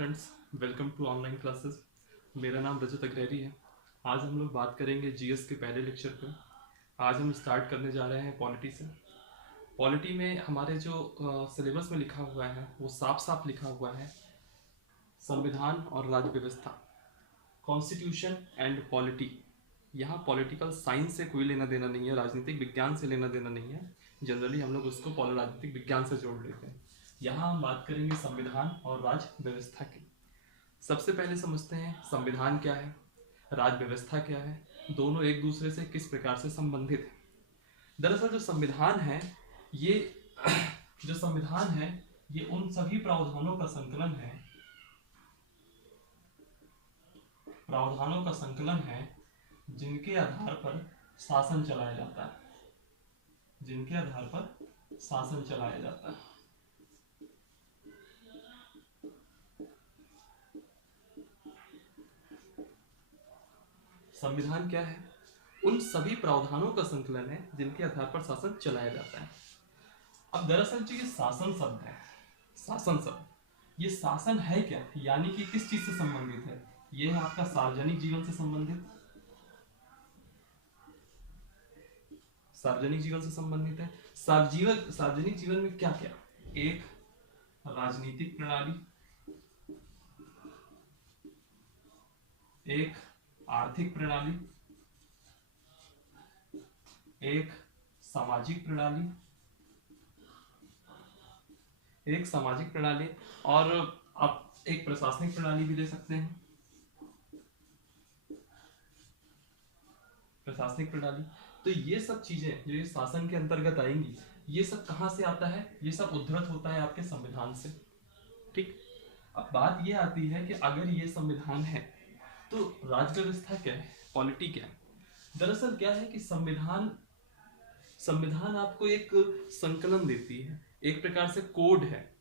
Friends, welcome to online classes. मेरा नाम रजत अग्रहरी है। आज हम लोग बात करेंगे जीएस के पहले लेक्चर पे। आज हम स्टार्ट करने जा रहे हैं पॉलिटी से। पॉलिटी में हमारे जो सिलेबस में लिखा हुआ है वो साफ साफ लिखा हुआ है, संविधान और राज्य व्यवस्था, कॉन्स्टिट्यूशन एंड पॉलिटी। यहाँ पॉलिटिकल साइंस से कोई लेना देना नहीं है, राजनीतिक विज्ञान से लेना देना नहीं है। जनरली हम लोग उसको राजनीतिक विज्ञान से जोड़ लेते हैं। यहाँ हम बात करेंगे संविधान और राज्य व्यवस्था की। सबसे पहले समझते हैं संविधान क्या है, राज्य व्यवस्था क्या है, दोनों एक दूसरे से किस प्रकार से संबंधित है। दरअसल जो संविधान है ये जो संविधान है ये उन सभी प्रावधानों का संकलन है जिनके आधार पर शासन चलाया जाता है, संविधान क्या है? उन सभी प्रावधानों का संकलन है जिनके आधार पर शासन चलाया जाता है। अब दरअसल जो ये शासन शब्द है, ये शासन है क्या, यानी कि किस चीज से संबंधित है? ये है आपका सार्वजनिक जीवन से संबंधित, है। सार्वजनिक जीवन में क्या क्या? एक राजनीतिक प्रणाली, एक आर्थिक प्रणाली, एक सामाजिक प्रणाली, और आप एक प्रशासनिक प्रणाली भी दे सकते हैं। प्रशासनिक प्रणाली। तो ये सब चीजें जो ये शासन के अंतर्गत आएंगी, ये सब कहां से आता है? ये सब उद्धृत होता है आपके संविधान से। ठीक। अब बात ये आती है कि अगर ये संविधान है तो राज्य व्यवस्था क्या है, पॉलिटी क्या है? दरअसल क्या है कि संविधान आपको एक संकलन देती है, एक प्रकार से कोड है।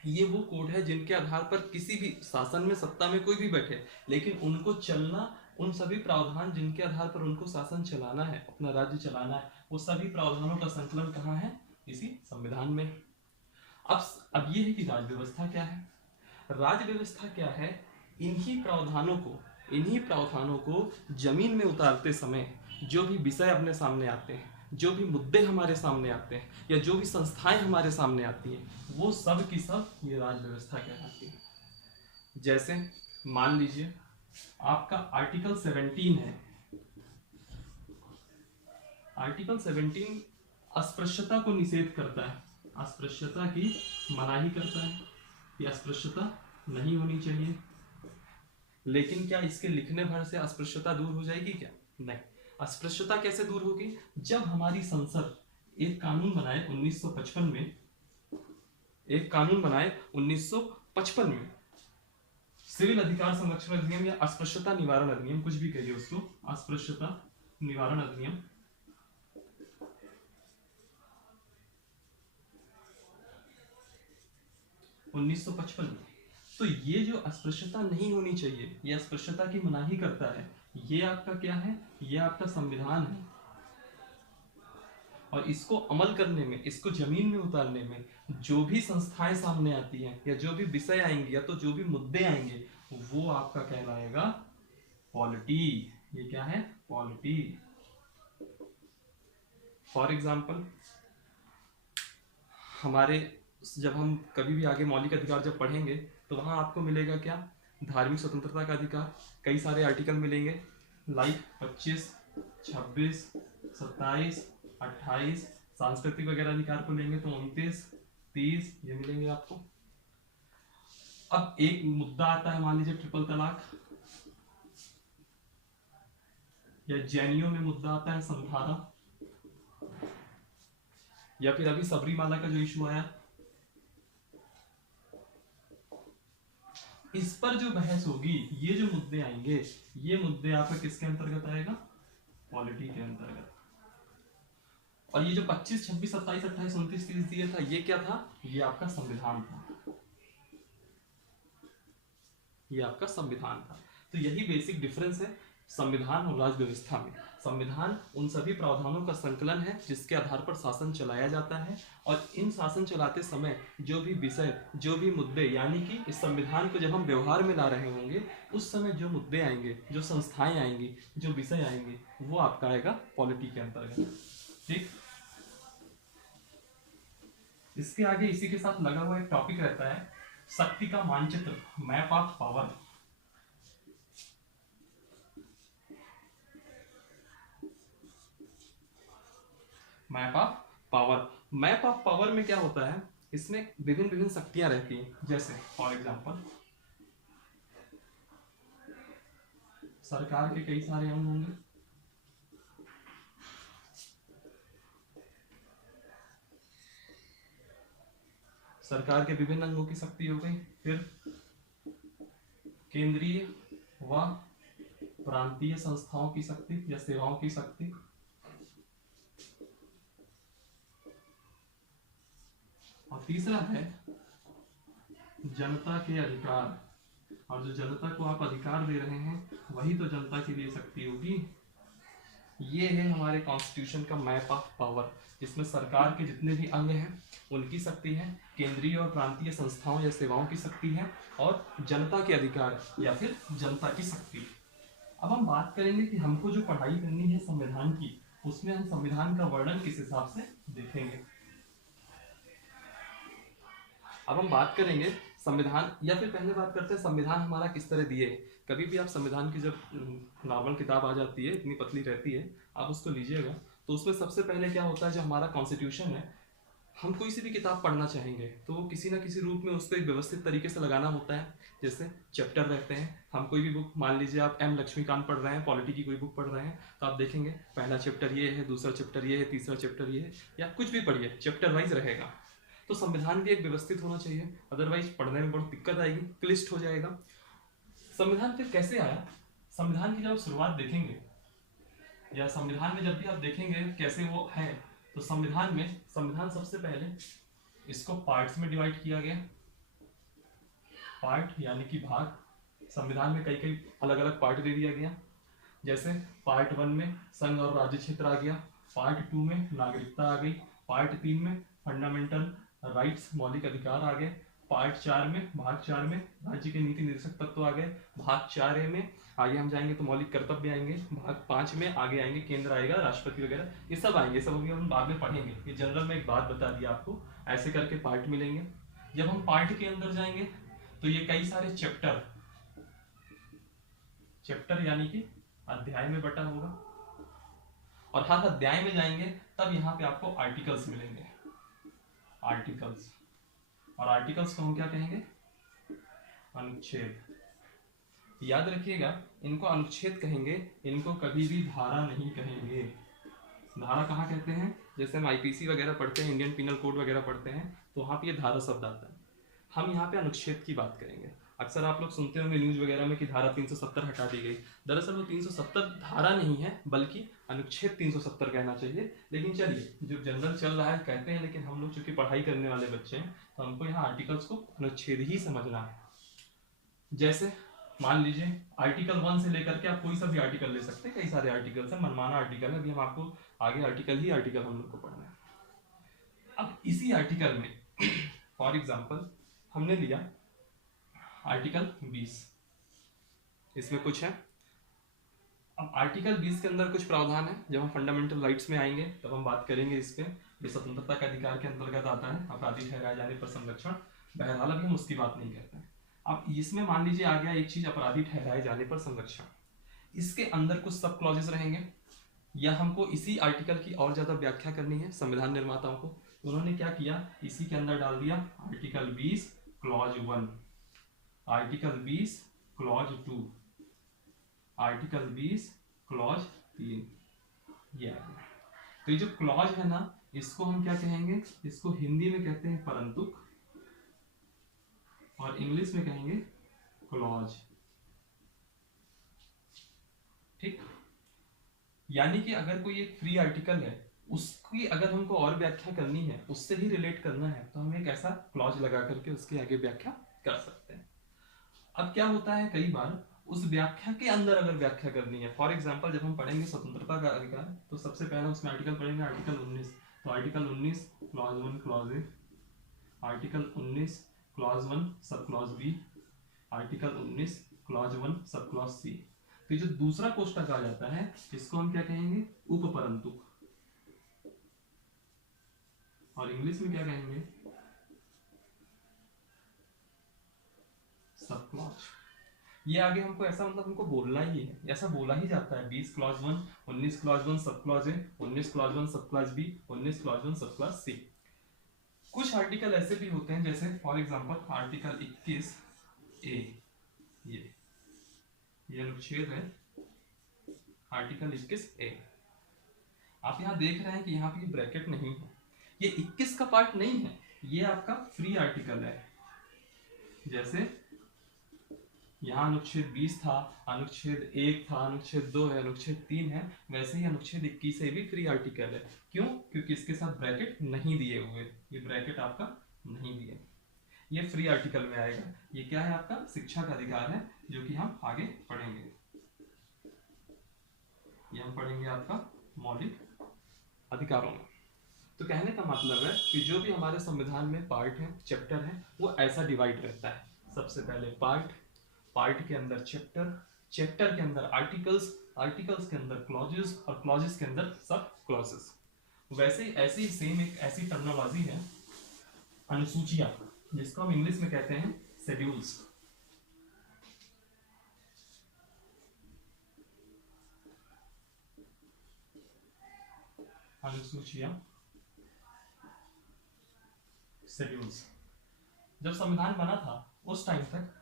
ये वो कोड है जिनके आधार पर किसी भी शासन में, सत्ता में कोई भी बैठे, लेकिन उनको चलना, उन सभी प्रावधान जिनके आधार पर उनको शासन चलाना है, अपना राज्य चलाना है, वो सभी प्रावधानों का संकलन कहाँ है? इसी संविधान में। अब ये है कि राज्य व्यवस्था क्या है। राज्य व्यवस्था क्या है? इन्हीं प्रावधानों को जमीन में उतारते समय जो भी विषय अपने सामने आते हैं, जो भी मुद्दे हमारे सामने आते हैं, या जो भी संस्थाएं हमारे सामने आती हैं, वो सब की सब ये राज्य व्यवस्था कहलाती है। जैसे मान लीजिए आपका आर्टिकल 17 है। आर्टिकल 17 अस्पृश्यता को निषेध करता है, अस्पृश्यता की मनाही करता है कि अस्पृश्यता नहीं होनी चाहिए। लेकिन क्या इसके लिखने भर से अस्पृश्यता दूर हो जाएगी क्या? नहीं। अस्पृश्यता कैसे दूर होगी? जब हमारी संसद एक कानून बनाए 1955 में, सिविल अधिकार संरक्षण अधिनियम या अस्पृश्यता निवारण अधिनियम, कुछ भी कहिए उसको, अस्पृश्यता निवारण अधिनियम 1955 में। तो ये जो अस्पृश्यता नहीं होनी चाहिए, ये अस्पृश्यता की मनाही करता है, ये आपका क्या है? ये आपका संविधान है। और इसको अमल करने में, इसको जमीन में उतारने में जो भी संस्थाएं सामने आती हैं, या जो भी विषय आएंगे, या तो जो भी मुद्दे आएंगे, वो आपका कहलाएगा पॉलिटी। ये क्या है? पॉलिटी। फॉर एग्जाम्पल, हमारे जब हम कभी भी आगे मौलिक अधिकार जब पढ़ेंगे तो वहां आपको मिलेगा क्या? धार्मिक स्वतंत्रता का अधिकार, कई सारे आर्टिकल मिलेंगे, लाइक 25, 26, 27, 28। सांस्कृतिक वगैरह अधिकार को लेंगे तो 29, 30 ये मिलेंगे आपको। अब एक मुद्दा आता है, मान लीजिए ट्रिपल तलाक, या जैनियों में मुद्दा आता है संधारा, या फिर अभी सबरीमाला का जो इशू आया, इस पर जो बहस होगी, ये जो मुद्दे आएंगे, ये मुद्दे आपका किसके अंतर्गत आएगा? पॉलिटी के अंतर्गत। और ये जो 25, 26, 27, 28, 29, 30 दिया था, ये क्या था? ये आपका संविधान था। तो यही बेसिक डिफरेंस है संविधान और राज्य व्यवस्था में संविधान उन सभी प्रावधानों का संकलन है जिसके आधार पर शासन चलाया जाता है, और इन शासन चलाते समय जो भी विषय, जो भी मुद्दे, यानी कि इस संविधान को जब हम व्यवहार में ला रहे होंगे उस समय जो मुद्दे आएंगे, जो संस्थाएं आएंगी, जो विषय आएंगे, वो आपका आएगा पॉलिटी के अंतर्गत। ठीक, इसके आगे इसी के साथ लगा हुआ एक टॉपिक रहता है शक्ति का मानचित्र, map of power. Map of power, map of power में क्या होता है, इसमें विभिन्न विभिन्न शक्तियां रहती हैं। जैसे फॉर एग्जांपल सरकार के कई सारे अंग होंगे, सरकार के विभिन्न अंगों की शक्ति हो गई। फिर केंद्रीय व प्रांतीय संस्थाओं की शक्ति या सेवाओं की शक्ति। और तीसरा है जनता के अधिकार, और जो जनता को आप अधिकार दे रहे हैं वही तो जनता के लिए शक्ति होगी। ये है हमारे कॉन्स्टिट्यूशन का मैप ऑफ पावर, जिसमें सरकार के जितने भी अंग हैं उनकी शक्ति है, केंद्रीय और प्रांतीय संस्थाओं या सेवाओं की शक्ति है, और जनता के अधिकार या फिर जनता की शक्ति। अब हम बात करेंगे कि हमको जो पढ़ाई करनी है संविधान की, उसमें हम संविधान का वर्णन किस हिसाब से देखेंगे। अब हम बात करेंगे संविधान, या फिर पहले बात करते हैं संविधान हमारा किस तरह दिए है। कभी भी आप संविधान की जब नॉर्मल किताब आ जाती है, इतनी पतली रहती है, आप उसको लीजिएगा तो उसमें सबसे पहले क्या होता है, जो हमारा कॉन्स्टिट्यूशन है, हम कोई सी भी किताब पढ़ना चाहेंगे तो वो किसी ना किसी रूप में उसको एक व्यवस्थित तरीके से लगाना होता है। जैसे चैप्टर रहते हैं, हम कोई भी बुक, मान लीजिए आप एम लक्ष्मीकांत पढ़ रहे हैं, पॉलिटी की कोई बुक पढ़ रहे हैं, तो आप देखेंगे पहला चैप्टर ये है, दूसरा चैप्टर ये है, तीसरा चैप्टर ये है, या कुछ भी पढ़िए चैप्टर वाइज रहेगा। तो संविधान भी एक व्यवस्थित होना चाहिए, अदरवाइज पढ़ने में बहुत दिक्कत आएगी, क्लिष्ट हो जाएगा। संविधान फिर कैसे आया, संविधान की जब आप शुरुआत देखेंगे या संविधान में जब भी आप देखेंगे कैसे वो है, तो संविधान सबसे पहले इसको पार्ट्स में डिवाइड किया गया। पार्ट यानी कि भाग, संविधान में कई कई अलग अलग पार्ट दे दिया गया। जैसे पार्ट 1 में संघ और राज्य क्षेत्र आ गया, पार्ट 2 में नागरिकता आ गई, पार्ट 3 में फंडामेंटल राइट्स, मौलिक अधिकार आ गए, पार्ट 4 में, भाग 4 में राज्य के नीति निर्देशक तत्व आ गए, भाग 4A में आगे हम जाएंगे तो मौलिक कर्तव्य आएंगे, भाग 5 में आगे आएंगे केंद्र आएगा, राष्ट्रपति वगैरह, ये सब आएंगे, सब अभी हम बाद में पढ़ेंगे। ये जनरल में एक बात बता दी आपको, ऐसे करके पार्ट मिलेंगे। जब हम पार्ट के अंदर जाएंगे तो ये कई सारे चैप्टर यानी कि अध्याय में बटा होगा, और हर अध्याय में जाएंगे तब यहाँ पे आपको आर्टिकल्स मिलेंगे। आर्टिकल्स, और आर्टिकल्स को हम क्या कहेंगे, अनुच्छेद। याद रखिएगा, इनको अनुच्छेद कहेंगे, इनको कभी भी धारा नहीं कहेंगे। धारा कहाँ कहते हैं, जैसे हम आईपीसी वगैरह पढ़ते हैं, इंडियन पिनल कोड वगैरह पढ़ते हैं, तो वहाँ पे ये धारा शब्द आता है। हम यहाँ पे अनुच्छेद की बात करेंगे। अक्सर आप लोग सुनते होंगे न्यूज वगैरह में कि धारा 370 हटा दी गई, दरअसल वो 370 धारा नहीं है, बल्कि अनुच्छेद 370 कहना चाहिए। लेकिन चलिए, जो जनरल चल रहा है कहते हैं, लेकिन हम लोग चूंकि पढ़ाई करने वाले बच्चे हैं तो हमको यहाँ आर्टिकल्स को अनुच्छेद ही समझना है। जैसे मान लीजिए आर्टिकल 1 से लेकर के आप कोई सा भी आर्टिकल ले सकते हैं, कई सारे आर्टिकल्स हैं, मनमाना आर्टिकल है, अभी हम आपको आगे आर्टिकल हम लोग को पढ़ना है। अब इसी आर्टिकल में फॉर एग्जाम्पल हमने लिया आर्टिकल 20, इसमें कुछ है। अब आर्टिकल 20 के अंदर कुछ प्रावधान है, जब हम फंडामेंटल राइट्स में आएंगे तब हम बात करेंगे इस पे। ये स्वतंत्रता का अधिकार के अंतर्गत आता है, अपराधी ठहराए जाने पर संरक्षण। बहरहाल अभी हम उसकी बात नहीं करते हैं। अब इसमें मान लीजिए आ गया एक चीज, अपराधी ठहराए जाने पर संरक्षण। इसके अंदर कुछ सब क्लॉजेस रहेंगे, या हमको इसी आर्टिकल की और ज्यादा व्याख्या करनी है संविधान निर्माताओं को। उन्होंने क्या किया, इसी के अंदर डाल दिया article 20 clause 1, article 20 clause 2, article 20 clause 3, ये आ गया। तो ये जो क्लॉज है ना, इसको हम क्या कहेंगे, इसको हिंदी में कहते हैं परंतुक, और इंग्लिश में कहेंगे क्लॉज। ठीक, यानी कि अगर कोई एक फ्री आर्टिकल है, उसकी अगर हमको और व्याख्या करनी है, उससे ही रिलेट करना है, तो हम एक ऐसा क्लॉज लगा करके उसकी आगे व्याख्या कर सकते हैं। अब क्या होता है, कई बार उस व्याख्या के अंदर अगर व्याख्या करनी है, फॉर एग्जाम्पल जब हम पढ़ेंगे स्वतंत्रता का अधिकार, तो सबसे पहले उसमें आर्टिकल पढ़ेंगे आर्टिकल 19। तो article 19 clause 1 clause A, article 19 clause 1 sub clause B, article 19 clause 1 sub clause C. तो ये जो दूसरा कोष्टक आ जाता है इसको हम क्या कहेंगे, उपपरंतु, और इंग्लिश में क्या कहेंगे, सब क्लॉज। ये आगे हमको ऐसा मतलब हमको बोलना ही है, ऐसा बोला ही जाता है। 20 clause 1, 19 clause 1 sub clause A, 19 clause 1 sub clause B, 19 clause 1 sub clause C. कुछ आर्टिकल ऐसे भी होते हैं जैसे फॉर एग्जांपल आर्टिकल 21 ए, ये अनुच्छेद है आर्टिकल 21 ए। आप यहाँ देख रहे हैं कि यहाँ पे ब्रैकेट नहीं है, ये 21 का पार्ट नहीं है, ये आपका फ्री आर्टिकल है। जैसे यहाँ अनुच्छेद 20 था, अनुच्छेद 1 था, अनुच्छेद 2 है, अनुच्छेद 3 है, वैसे ही अनुच्छेद 21 से भी फ्री आर्टिकल है। क्यों? क्योंकि इसके साथ ब्रैकेट नहीं दिए हुए, ये ब्रैकेट आपका नहीं दिए, ये फ्री आर्टिकल में आएगा। ये क्या है, आपका शिक्षा का अधिकार है, जो कि हम आगे पढ़ेंगे। ये हम पढ़ेंगे आपका मौलिक अधिकारों में। तो कहने का मतलब है कि जो भी हमारे संविधान में पार्ट है, चैप्टर है, वो ऐसा डिवाइड रहता है। सबसे पहले पार्ट, पार्ट के अंदर चैप्टर, चैप्टर के अंदर आर्टिकल्स, आर्टिकल्स के अंदर क्लॉजेस, और क्लॉजेस के अंदर सब क्लॉजेस। वैसे ही ऐसी सेम एक ऐसी टर्मिनोलॉजी है अनुसूचियां, जिसको हम इंग्लिश में कहते हैं शेड्यूल्स। अनुसूचियां, शेड्यूल्स। जब संविधान बना था उस टाइम तक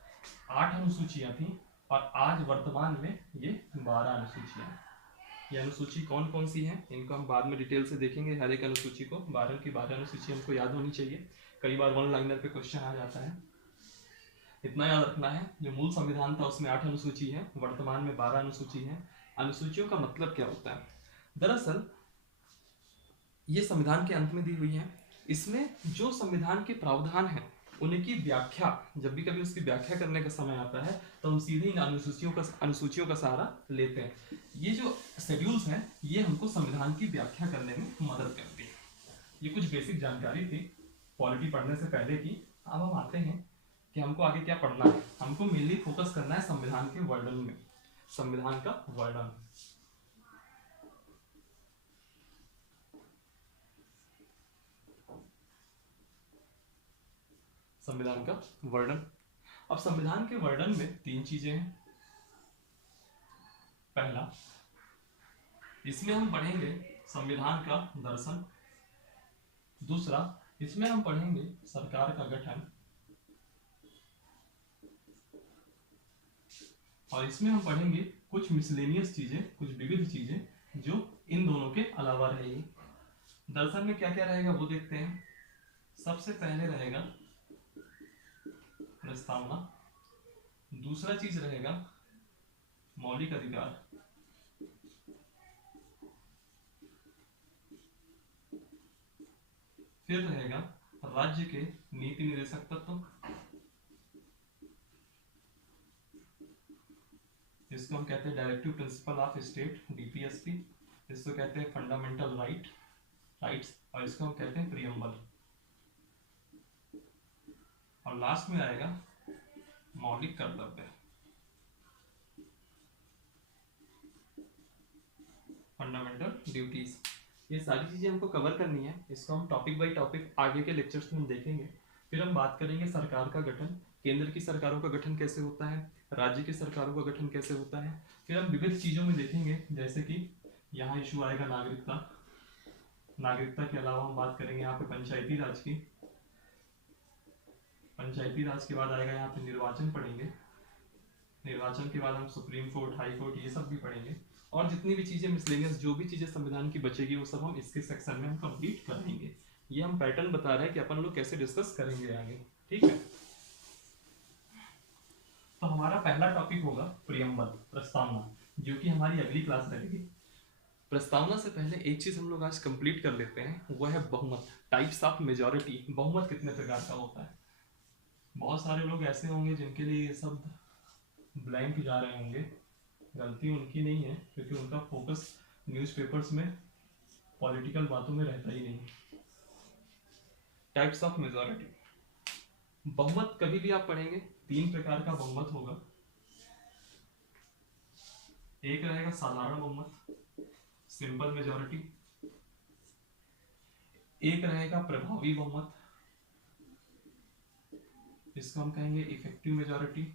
8 अनुसूचियां थी, और आज वर्तमान में ये 12 अनुसूचियां। ये अनुसूची कौन कौन सी हैं इनको हम बाद में डिटेल से देखेंगे। हर एक अनुसूची को 12 की 12 अनुसूची हमको याद होनी चाहिए। कई बार वन लाइनर पे क्वेश्चन आ जाता है। इतना याद रखना है, जो मूल संविधान था उसमें 8 अनुसूची है, वर्तमान में 12 अनुसूची है। अनुसूचियों का मतलब क्या होता है? दरअसल ये संविधान के अंत में दी हुई है। इसमें जो संविधान के प्रावधान है उनकी व्याख्या, जब भी कभी उसकी व्याख्या करने का समय आता है तो हम सीधे इन अनुसूचियों का सहारा लेते हैं। ये जो शेड्यूल्स हैं ये हमको संविधान की व्याख्या करने में मदद करती है। ये कुछ बेसिक जानकारी थी पॉलिटी पढ़ने से पहले की। अब हम आते हैं कि हमको आगे क्या पढ़ना है। हमको मेनली फोकस करना है संविधान के वर्णन में, संविधान का वर्णन। संविधान का वर्णन। अब संविधान के वर्णन में 3 चीजें हैं। पहला, इसमें हम पढ़ेंगे संविधान का दर्शन। दूसरा, इसमें हम पढ़ेंगे सरकार का गठन। और इसमें हम पढ़ेंगे कुछ मिसलेनियस चीजें, कुछ विविध चीजें जो इन दोनों के अलावा रहेगी। दर्शन में क्या क्या रहेगा वो देखते हैं। सबसे पहले रहेगा प्रस्तावना, दूसरा चीज रहेगा मौलिक अधिकार, फिर रहेगा राज्य के नीति निर्देशक तत्व, इसको हम कहते हैं directive principle of state, DPSP. इसको कहते हैं फंडामेंटल राइट्स, और इसको हम कहते हैं प्रियम्बल। और लास्ट में आएगा मौलिक कर्तव्य, फंडामेंटल ड्यूटीज। ये सारी चीजें हमको कवर करनी है। इसको हम टॉपिक बाय टॉपिक आगे के लेक्चर्स में देखेंगे। फिर हम बात करेंगे सरकार का गठन, केंद्र की सरकारों का गठन कैसे होता है, राज्य की सरकारों का गठन कैसे होता है। फिर हम विविध चीजों में देखेंगे, जैसे कि यहाँ इशू आएगा नागरिकता। नागरिकता के अलावा हम बात करेंगे यहाँ पे पंचायती राज की। पंचायती राज के बाद आएगा यहाँ पे निर्वाचन पढ़ेंगे। निर्वाचन के बाद हम सुप्रीम कोर्ट, हाई कोर्ट, ये सब भी पढ़ेंगे। और जितनी भी चीजें मिसलेनियस, जो भी चीजें संविधान की बचेगी वो सब हम इसके सेक्शन में हम कंप्लीट कराएंगे। ये हम पैटर्न बता रहे हैं कि अपन लोग कैसे डिस्कस करेंगे आगे, ठीक है। तो हमारा पहला टॉपिक होगा प्रियम्बल, प्रस्तावना, जो कि हमारी अगली क्लास रहेगी। प्रस्तावना से पहले एक चीज हम लोग आज कंप्लीट कर लेते हैं, वह है बहुमत, टाइप्स ऑफ मेजॉरिटी। बहुमत कितने प्रकार का होता है? बहुत सारे लोग ऐसे होंगे जिनके लिए ये शब्द ब्लैंक जा रहे होंगे, गलती उनकी नहीं है क्योंकि उनका फोकस न्यूज़पेपर्स में पॉलिटिकल बातों में रहता ही नहीं। टाइप्स ऑफ मेजॉरिटी, बहुमत कभी भी आप पढ़ेंगे 3 प्रकार का बहुमत होगा। एक रहेगा साधारण बहुमत, सिंपल मेजॉरिटी, एक रहेगा प्रभावी बहुमत, इसको हम कहेंगे इफेक्टिव मेजॉरिटी,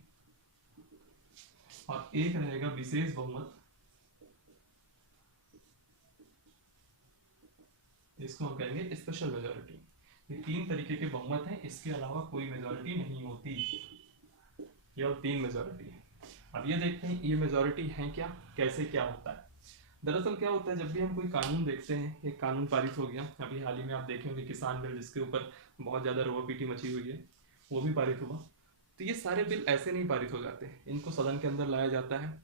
और एक रहेगा विशेष बहुमत, इसको हम कहेंगे स्पेशल मेजॉरिटी। ये 3 तरीके के बहुमत हैं, इसके अलावा कोई मेजॉरिटी नहीं होती, केवल 3 मेजॉरिटी है। अब ये देखते हैं ये मेजॉरिटी है क्या, कैसे क्या होता है। दरअसल क्या होता है, जब भी हम कोई कानून देखते हैं, एक कानून पारित हो गया, अभी हाल ही में आप देखेंगे किसान बिल जिसके ऊपर बहुत ज़्यादा रोवापीटी मची हुई है, वो भी पारित हुआ। तो ये सारे बिल ऐसे नहीं पारित हो जाते, इनको सदन के अंदर लाया जाता है,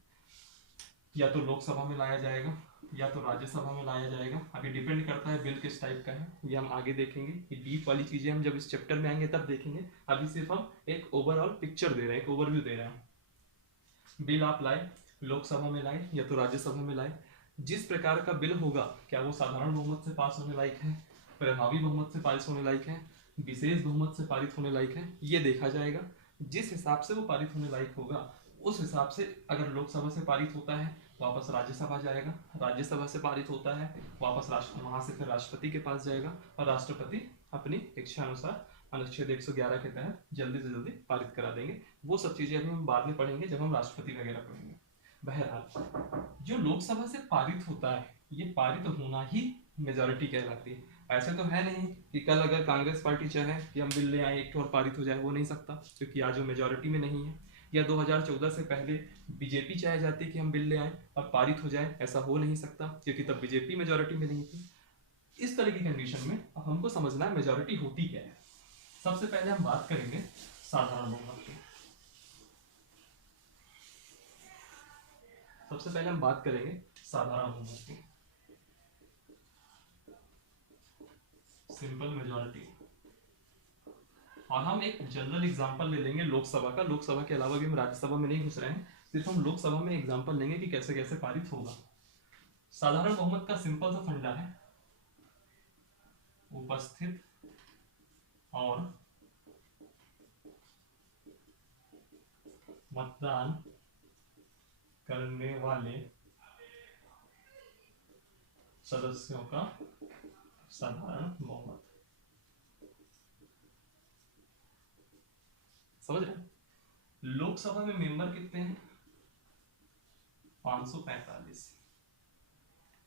या तो लोकसभा में लाया जाएगा या तो राज्यसभा में लाया जाएगा। अभी डिपेंड करता है बिल किस टाइप का है, ये हम आगे देखेंगे। ये डीप वाली चीज़ें हम जब इस चैप्टर में आएंगे तब देखेंगे, अभी सिर्फ हम एक ओवरऑल पिक्चर दे रहे हैं, एक ओवरव्यू दे रहे हैं। बिल आप लाए, लोकसभा में लाए या तो राज्यसभा में लाए, जिस प्रकार का बिल होगा, क्या वो साधारण बहुमत से पास होने लायक है, प्रभावी बहुमत से पारित होने लायक है, विशेष बहुमत से पारित होने लायक है, ये देखा जाएगा। जिस हिसाब से वो पारित होने लायक होगा उस हिसाब से, अगर लोकसभा से पारित होता है वापस राज्यसभा जाएगा, राज्यसभा से पारित होता है वापस वहां से फिर राष्ट्रपति के पास जाएगा, और राष्ट्रपति अपनी इच्छा अनुसार अनुच्छेद 111 के तहत जल्दी से जल्दी पारित करा देंगे। वो सब चीजें अभी हम बाद में पढ़ेंगे जब हम राष्ट्रपति वगैरह पढ़ेंगे। बहरहाल जो लोकसभा से पारित होता है, ये पारित होना ही मेजॉरिटी कहलाती है। ऐसे तो है नहीं कि कल अगर कांग्रेस पार्टी चाहे कि हम बिल ले आए एक और पारित हो जाए, वो नहीं सकता क्योंकि आज वो मेजॉरिटी में नहीं है। या 2014 से पहले बीजेपी चाहे जाती कि हम बिल ले आए और पारित हो जाए, ऐसा हो नहीं सकता क्योंकि तब बीजेपी मेजॉरिटी में नहीं थी। इस तरह की कंडीशन में अब हमको समझना है मेजॉरिटी होती क्या है। सबसे पहले हम बात करेंगे साधारण बहुमत की। सबसे पहले हम बात करेंगे साधारण बहुमत की, सिंपल मेजॉरिटी। और हम एक जनरल एग्जांपल ले लेंगे लोकसभा का, लोकसभा के अलावा भी हम राज्यसभा में नहीं घुस रहे हैं, सिर्फ हम लोकसभा में एग्जांपल लेंगे कि कैसे कैसे पारित होगा। साधारण बहुमत का सिंपल सा फंडा है, उपस्थित और मतदान करने वाले सदस्यों का साधारण बहुमत। समझ रहे हैं? लोकसभा में मेंबर कितने हैं? 545।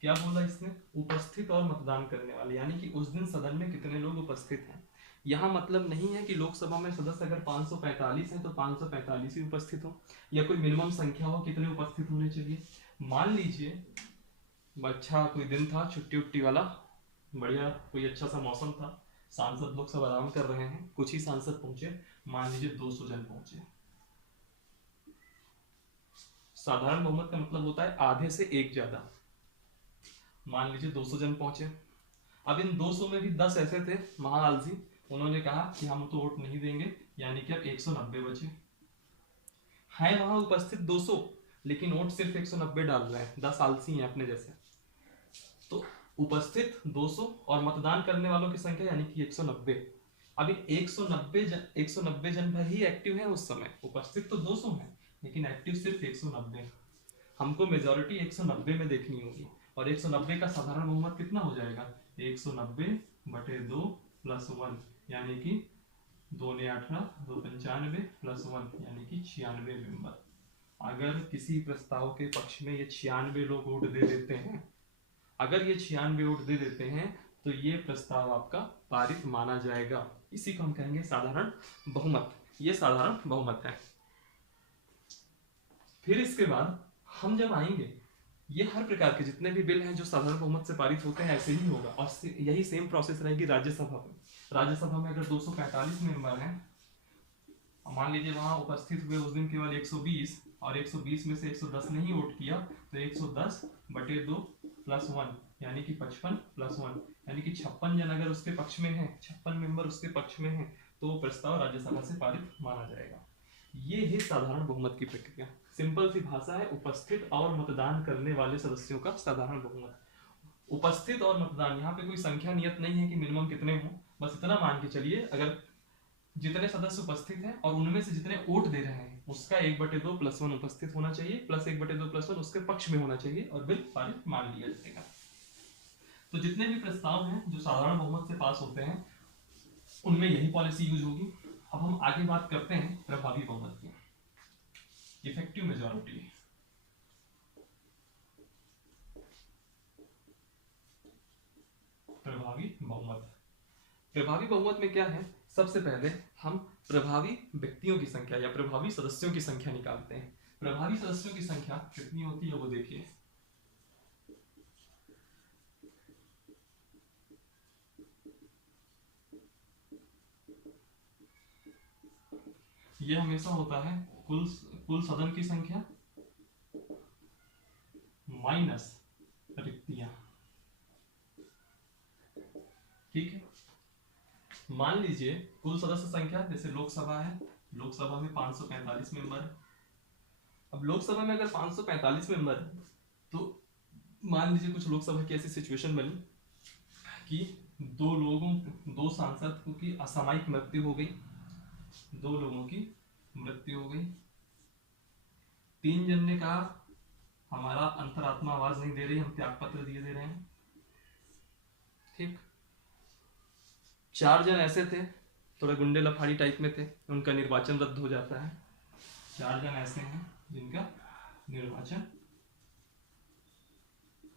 क्या बोला इसने? उपस्थित और मतदान करने वाले, यानी कि उस दिन सदन में कितने लोग उपस्थित हैं। यहाँ मतलब नहीं है कि लोकसभा में सदस्य अगर 545 है तो 545 ही उपस्थित हो, या कोई मिनिमम संख्या हो कितने उपस्थित होने चाहिए। मान लीजिए अच्छा कोई दिन था छुट्टी उट्टी वाला, बढ़िया कोई अच्छा सा मौसम था, सांसद लोग सब आराम कर रहे हैं, कुछ ही सांसद पहुंचे, मान लीजिए 200 जन पहुंचे। साधारण बहुमत का मतलब होता है आधे से एक ज्यादा। मान लीजिए 200 जन पहुंचे, अब इन 200 में भी 10 ऐसे थे महाआलसी, उन्होंने कहा कि हम तो वोट नहीं देंगे, यानी कि अब 190 बचे हैं वहां उपस्थित 200, लेकिन वोट सिर्फ 190 डाल रहे हैं, 10 आलसी हैं अपने जैसे। तो उपस्थित 200 और मतदान करने वालों की संख्या यानी कि 190। अभी 190 जन भर ही एक्टिव है उस समय, उपस्थित तो 200 हैं लेकिन एक्टिव सिर्फ 190। हमको मेजॉरिटी 190 में देखनी होगी, और 190 का साधारण बहुमत कितना हो जाएगा? 190/2 + 1, यानी कि 2 ने 18, 2 95 + 1 यानी कि 96 मेंबर। अगर किसी प्रस्ताव के पक्ष में ये 96 लोग वोट दे देते हैं, अगर ये 96 वोट दे देते हैं तो ये प्रस्ताव आपका पारित माना जाएगा। इसी को हम कहेंगे साधारण बहुमत। ये साधारण बहुमत है। फिर इसके बाद हम जब आएंगे, ये हर प्रकार के जितने भी बिल हैं जो साधारण बहुमत से पारित होते हैं ऐसे ही होगा, और यही सेम प्रोसेस रहेगी राज्यसभा में। राज्यसभा में अगर 245 मेंबर हैं, मान लीजिए वहां उपस्थित हुए उस दिन केवल 120, और 120 में से 110 ने ही वोट किया, तो 110/2 + 1 यानी कि 55 + 1 यानी कि 56 जन अगर उसके पक्ष में हैं, 56 मेंबर उसके पक्ष में हैं, तो वो प्रस्ताव राज्यसभा से पारित माना जाएगा। ये है साधारण बहुमत की प्रक्रिया। सिंपल सी भाषा है, उपस्थित और मतदान करने वाले सदस्यों का साधारण बहुमत। उपस्थित और मतदान, यहाँ पे कोई संख्या नियत नहीं है कि मिनिमम कितने हों, बस इतना मान के चलिए अगर जितने सदस्य उपस्थित हैं और उनमें से जितने वोट दे रहे हैं उसका 1/2 + 1 उपस्थित होना चाहिए, प्लस 1/2 + 1 उसके पक्ष में होना चाहिए और बिल पारित मान लिया जाएगा। तो जितने भी प्रस्ताव हैं जो साधारण बहुमत से पास होते हैं उनमें यही पॉलिसी यूज होगी। अब हम आगे बात करते हैं प्रभावी बहुमत की, इफेक्टिव मेजॉरिटी। प्रभावी बहुमत, प्रभावी बहुमत में क्या है, सबसे पहले हम प्रभावी व्यक्तियों की संख्या या प्रभावी सदस्यों की संख्या निकालते हैं। प्रभावी सदस्यों की संख्या कितनी होती है वो देखिए, ये हमेशा होता है कुल सदन की संख्या माइनस रिक्तियां। ठीक है, मान लीजिए कुल सदस्य संख्या, जैसे लोकसभा है, लोकसभा में 545 मेंबर है। अब लोकसभा में अगर 545 मेंबर है तो मान लीजिए कुछ लोकसभा की ऐसी सिचुएशन बनी कि दो सांसद की असामयिक मृत्यु हो गई, 2 लोगों की मृत्यु हो गई, 3 जन ने कहा हमारा अंतरात्मा आवाज नहीं दे रही, हम त्याग पत्र दिए दे रहे हैं। ठीक, 4 जन ऐसे थे थोड़े गुंडे लफाड़ी टाइप में थे, उनका निर्वाचन रद्द हो जाता है। 4 जन ऐसे हैं जिनका निर्वाचन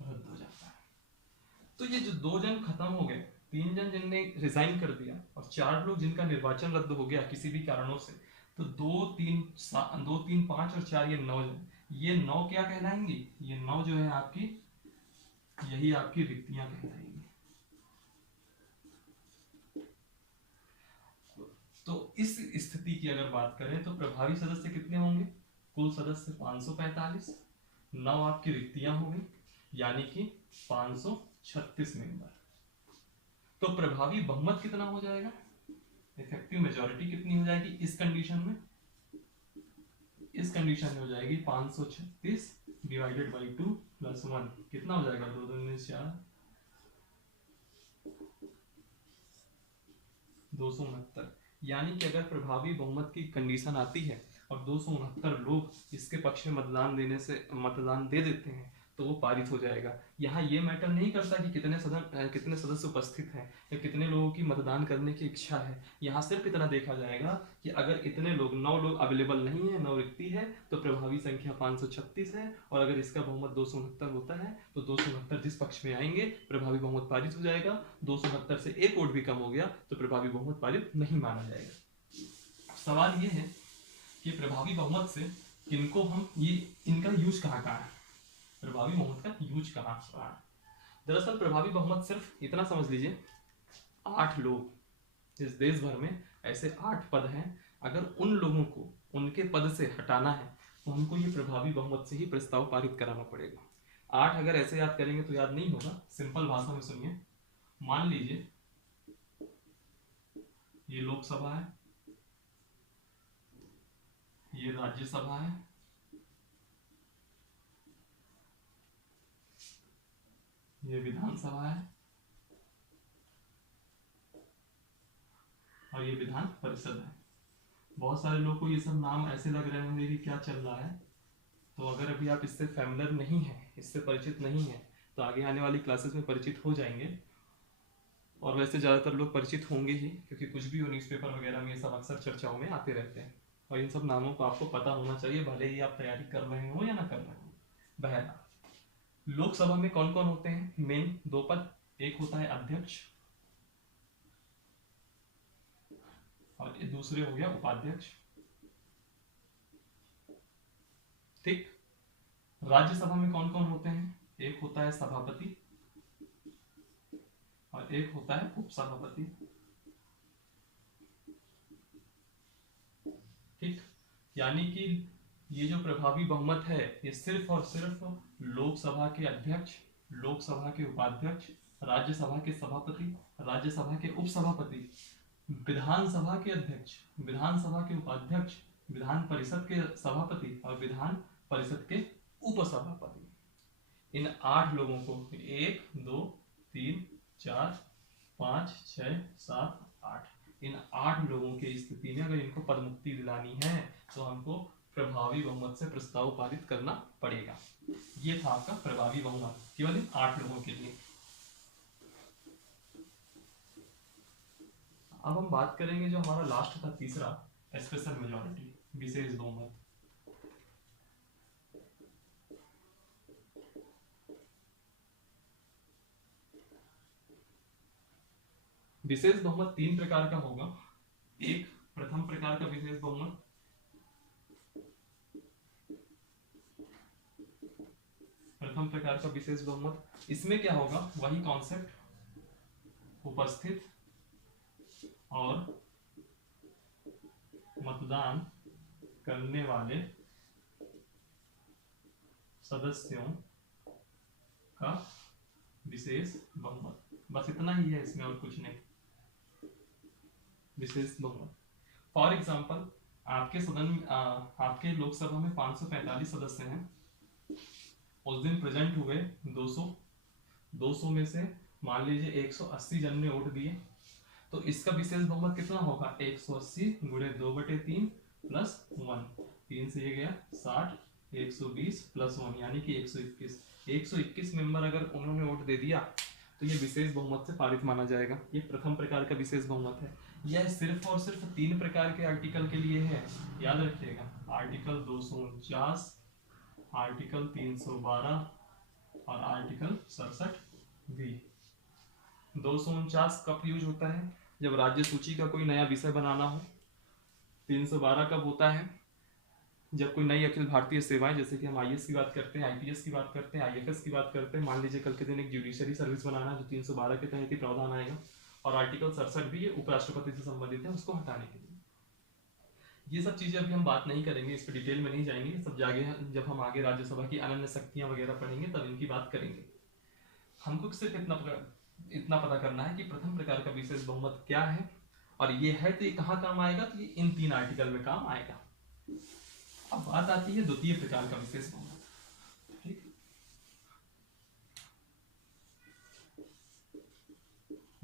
रद्द हो जाता है। तो ये जो 2 जन खत्म हो गए, 3 जन जिनने रिजाइन कर दिया और 4 लोग जिनका निर्वाचन रद्द हो गया किसी भी कारणों से, तो 2 3 5 और 4 ये 9 जन, ये 9 क्या कहलाएंगी, ये 9 जो है आपकी, यही आपकी रिक्तियां कहलाएंगी। तो इस स्थिति की अगर बात करें तो प्रभावी सदस्य कितने होंगे, कुल सदस्य 545, 9 आपकी रिक्तियां हो गई, यानी कि 536 मेंबर। तो प्रभावी बहुमत कितना हो जाएगा, इफेक्टिव मेजॉरिटी कितनी हो जाएगी इस कंडीशन में, इस कंडीशन में हो जाएगी 536 डिवाइडेड बाई 2 + 1, कितना हो जाएगा, 2 2 4, 269। यानी कि अगर प्रभावी बहुमत की कंडीशन आती है और 269 लोग इसके पक्ष में मतदान दे देते हैं तो वो पारित हो जाएगा। यहाँ ये मैटर नहीं करता कि कितने सदस्य उपस्थित हैं या कितने लोगों की मतदान करने की इच्छा है। यहाँ सिर्फ इतना देखा जाएगा कि अगर इतने लोग 9 लोग अवेलेबल नहीं है, 9 रिक्ति है, तो प्रभावी संख्या 536 है, और अगर इसका बहुमत 269 होता है तो 269 जिस पक्ष में आएंगे प्रभावी बहुमत पारित हो जाएगा। 269 से 1 वोट भी कम हो गया तो प्रभावी बहुमत पारित नहीं माना जाएगा। सवाल ये है कि प्रभावी बहुमत से किनको हम, ये इनका यूज कहाँ है, प्रभावी बहुमत का यूज कहाँ है। दरअसल प्रभावी बहुमत सिर्फ इतना समझ लीजिए, 8 लोग इस देश भर में ऐसे 8 पद हैं, अगर उन लोगों को उनके पद से हटाना है तो हमको ये प्रभावी बहुमत से ही प्रस्ताव पारित कराना पड़ेगा। 8 अगर ऐसे याद करेंगे तो याद नहीं होगा, सिंपल भाषा में सुनिए। मान लीजिए ये लोकसभा है, ये राज्यसभा है, ये विधानसभा है और ये विधान परिषद है। बहुत सारे लोग को ये सब नाम ऐसे लग रहे होंगे कि क्या चल रहा है, तो अगर अभी आप इससे फैमिलियर नहीं है, इससे परिचित नहीं है, तो आगे आने वाली क्लासेस में परिचित हो जाएंगे। और वैसे ज़्यादातर लोग परिचित होंगे ही, क्योंकि कुछ भी हो न्यूज़पेपर वगैरह में ये सब अक्सर चर्चाओं में आते रहते हैं, और इन सब नामों को आपको पता होना चाहिए, भले ही आप तैयारी कर रहे हो या ना कर रहे हो। बहरहाल लोकसभा में कौन कौन होते हैं, मेन 2 पद, एक होता है अध्यक्ष और दूसरे हो गया उपाध्यक्ष। ठीक, राज्यसभा में कौन कौन होते हैं, एक होता है सभापति और एक होता है उपसभापति। ठीक, यानी कि ये जो प्रभावी बहुमत है ये सिर्फ और सिर्फ लोकसभा के अध्यक्ष, लोकसभा के उपाध्यक्ष, राज्यसभा के सभापति, राज्यसभा के उपसभापति, विधानसभा के अध्यक्ष, विधानसभा के उपाध्यक्ष, विधान परिषद के सभापति और विधान परिषद के उपसभापति। इन 8 लोगों को 1 2 3 4 5 6 7 8 इन 8 लोगों की स्थिति में अगर इनको पदमुक्ति दिलानी है तो हमको प्रभावी बहुमत से प्रस्ताव पारित करना पड़ेगा। ये था आपका प्रभावी बहुमत केवल इन 8 लोगों के लिए। अब हम बात करेंगे जो हमारा लास्ट था तीसरा, स्पेशल मेजॉरिटी, विशेष बहुमत। विशेष बहुमत 3 प्रकार का होगा। एक, प्रथम प्रकार का विशेष बहुमत, प्रथम प्रकार का विशेष बहुमत। इसमें क्या होगा, वही कॉन्सेप्ट, उपस्थित और मतदान करने वाले सदस्यों का विशेष बहुमत, बस इतना ही है इसमें और कुछ नहीं। विशेष बहुमत, फॉर एग्जाम्पल आपके सदन में आपके लोकसभा में 545 सदस्य हैं, उस दिन प्रेजेंट हुए 200 में से मान लीजिए 180 जन ने वोट दिए, तो इसका विशेष बहुमत कितना होगा, 180 गुणे 2/3 प्लस 1, 3 से ये गया 60, 120 प्लस 1 यानी कि 121। 121 मेंबर अगर उन्होंने वोट दे दिया तो ये विशेष बहुमत से पारित माना जाएगा। ये प्रथम प्रकार का विशेष बहुमत है। यह सिर्फ और सिर्फ 3 प्रकार के आर्टिकल के लिए है, याद रखिएगा। आर्टिकल 249, आर्टिकल 312 और आर्टिकल 67B। 249 कब यूज होता है, जब राज्य सूची का कोई नया विषय बनाना हो। 312 कब होता है, जब कोई नई अखिल भारतीय सेवाएं, जैसे कि हम आईएएस की बात करते हैं, आईपीएस की बात करते हैं, आईएफएस की बात करते हैं, मान लीजिए कल के दिन एक जुडिशरी सर्विस बनाना है, जो 312 के तहत ही प्रावधान आएगा। और आर्टिकल 67 भी ये उपराष्ट्रपति से संबंधित है, उसको हटाने के लिए। ये सब चीजें अभी हम बात नहीं करेंगे, इस पर डिटेल में नहीं जाएंगे, सब जागे जब हम आगे राज्यसभा की अनन्य शक्तियां वगैरह पढ़ेंगे तब इनकी बात करेंगे। हमको सिर्फ इतना पता करना है कि प्रथम प्रकार का विशेष बहुमत क्या है, और ये है तो ये कहाँ काम आएगा, तो ये इन 3 आर्टिकल में काम आएगा। अब बात आती है द्वितीय प्रकार का विशेष बहुमत। ठीक,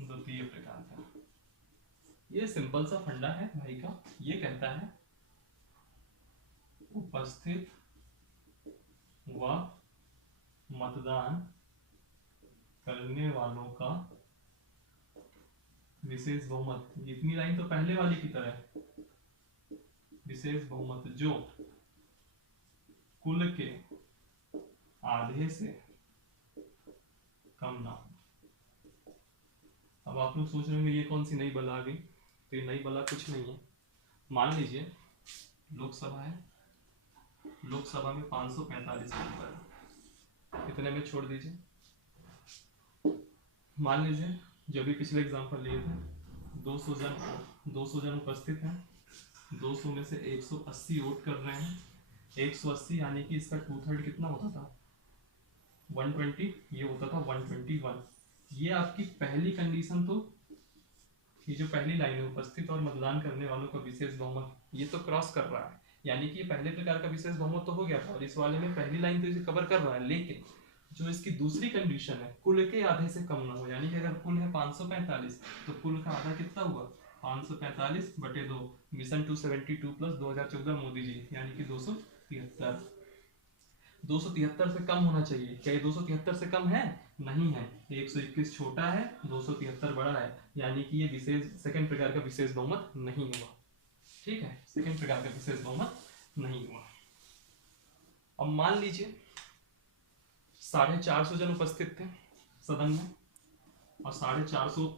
द्वितीय प्रकार का, ये सिंपल सा फंडा है भाई का। ये कहता है उपस्थित व मतदान करने वालों का विशेष बहुमत। इतनी लाइन तो पहले वाली की तरह है। विशेष बहुमत जो कुल के आधे से कम ना हो। अब आप लोग सोच रहे होंगे ये कौन सी नई बला आ गई, तो ये नई बला कुछ नहीं है। मान लीजिए लोकसभा है, लोकसभा में 545 मेंबर, इतने में छोड़ दीजिए। मान लीजिए जब भी पिछले एग्जाम्पल लिए थे 200 जन उपस्थित हैं, 200 में से 180 वोट कर रहे हैं। 180 यानी कि इसका 2/3 कितना होता था, 120, ये होता था 121। ये आपकी पहली कंडीशन। तो ये जो पहली लाइन है, उपस्थित और मतदान करने वालों का विशेष बहुमत, ये तो क्रॉस कर रहा है, यानी कि ये पहले प्रकार का विशेष बहुमत तो हो गया था, और इस वाले में पहली लाइन तो इसे कवर कर रहा है। लेकिन जो इसकी दूसरी कंडीशन है, कुल के आधे से कम ना हो, यानी कि अगर कुल है 545 तो कुल का आधा कितना हुआ, 545/2, मिशन 272 प्लस 2014 मोदी जी, यानी कि 273। 273 से कम होना चाहिए। क्या ये 273 से कम है? नहीं है। 121 छोटा है, 273 बड़ा है, यानी कि ये विशेष सेकंड प्रकार का विशेष बहुमत नहीं हुआ। ठीक है, सेकंड प्रकार का विशेष बहुमत नहीं हुआ। अब मान लीजिए 450 जन उपस्थित थे सदन में, और 450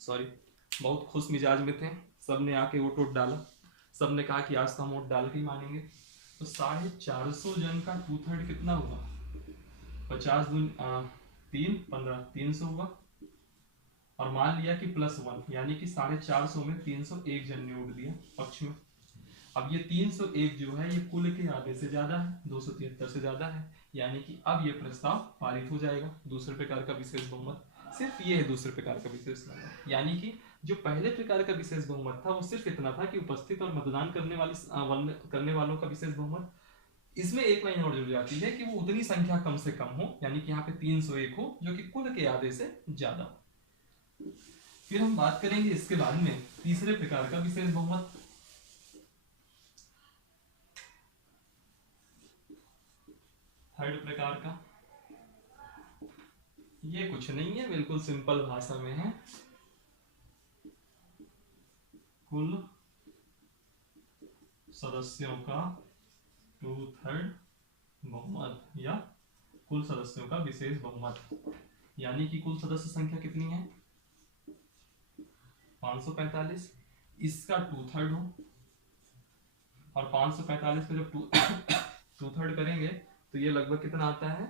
सॉरी बहुत खुश मिजाज में थे, सबने आके वोट डाला, सबने कहा कि आज तो हम वोट डाल के ही मानेंगे। तो 450 जन का 2/3 कितना हुआ, 50 दूनी 3 15, 300 हुआ। और मान लिया कि +1, यानी कि 450 में 301 जन ने वोट दिया पक्ष में। अब ये 301 जो है ये कुल के आधे से ज्यादा है, 273 से ज्यादा है, यानी कि अब ये प्रस्ताव पारित हो जाएगा। दूसरे प्रकार का विशेष बहुमत सिर्फ ये है, दूसरे प्रकार का विशेष बहुमत, यानी कि जो पहले प्रकार का विशेष बहुमत था वो सिर्फ इतना था कि उपस्थित और मतदान करने वालों का विशेष बहुमत। इसमें एक लाइन और जुड़ जाती है कि वो उतनी संख्या कम से कम हो, यानी कि यहाँ पे 301 हो, जो कि कुल के आधे से ज्यादा हो। फिर हम बात करेंगे इसके बाद में तीसरे प्रकार का विशेष बहुमत। थर्ड प्रकार का, ये कुछ नहीं है, बिल्कुल सिंपल भाषा में है, कुल सदस्यों का 2/3 बहुमत या कुल सदस्यों का विशेष बहुमत। यानी कि कुल सदस्य संख्या कितनी है 545, इसका 2/3 हो, और 545 का जब 2/3 करेंगे तो ये लगभग कितना आता है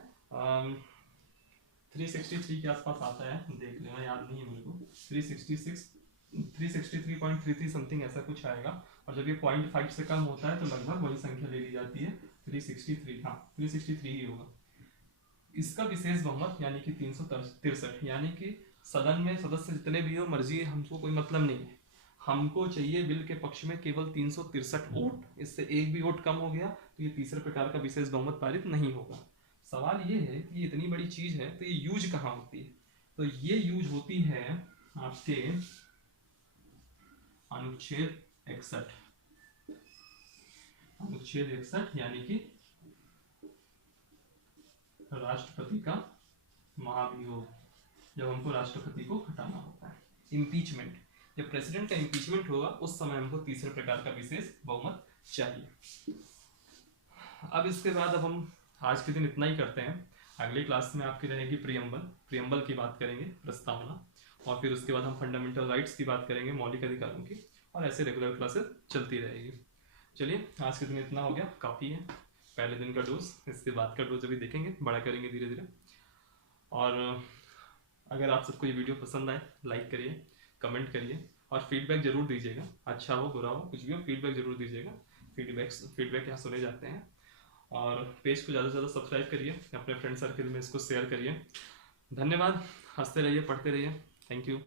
363 के आसपास आता है, देख लेना, याद नहीं है मेरे को, 363.33 समथिंग ऐसा कुछ आएगा। और जब ये 0.5 से कम होता है तो लगभग वही संख्या ले ली जाती है 363, हाँ 363 ही होगा। इसका विशेष बहुमत यानी कि 363, यानी कि सदन में सदस्य जितने भी हो मर्जी है, हमको कोई मतलब नहीं है, हमको चाहिए बिल के पक्ष में केवल 363 वोट, इससे एक भी वोट कम हो गया तो ये तीसरे प्रकार का विशेष बहुमत पारित नहीं होगा। सवाल ये है कि ये इतनी बड़ी चीज है तो ये यूज कहाँ होती है, तो ये यूज होती है आपके अनुच्छेद 61, अनुच्छेद 61 यानी कि राष्ट्रपति का महाभियोग, जब हमको राष्ट्रपति को हटाना होता है, इम्पीचमेंट, जब प्रेसिडेंट का इम्पीचमेंट होगा उस समय हमको तीसरे प्रकार का विशेष बहुमत चाहिए। अब इसके बाद अब हम आज के दिन इतना ही करते हैं, अगली क्लास में आपकी रहेगी प्रियम्बल की बात करेंगे, प्रस्तावना, और फिर उसके बाद हम फंडामेंटल राइट्स की बात करेंगे, मौलिक अधिकारों की, और ऐसे रेगुलर क्लासेस चलती रहेगी। चलिए आज के दिन इतना हो गया, काफ़ी है, पहले दिन का डोज, इसके बाद का डोज अभी देखेंगे, बड़ा करेंगे धीरे धीरे। और अगर आप सबको ये वीडियो पसंद आए लाइक करिए, कमेंट करिए, और फीडबैक जरूर दीजिएगा, अच्छा हो बुरा हो कुछ भी हो फीडबैक जरूर दीजिएगा, फीडबैक यहाँ सुने जाते हैं। और पेज को ज़्यादा से ज़्यादा सब्सक्राइब करिए, अपने फ्रेंड सर्कल में इसको शेयर करिए। धन्यवाद, हंसते रहिए, पढ़ते रहिए, थैंक यू।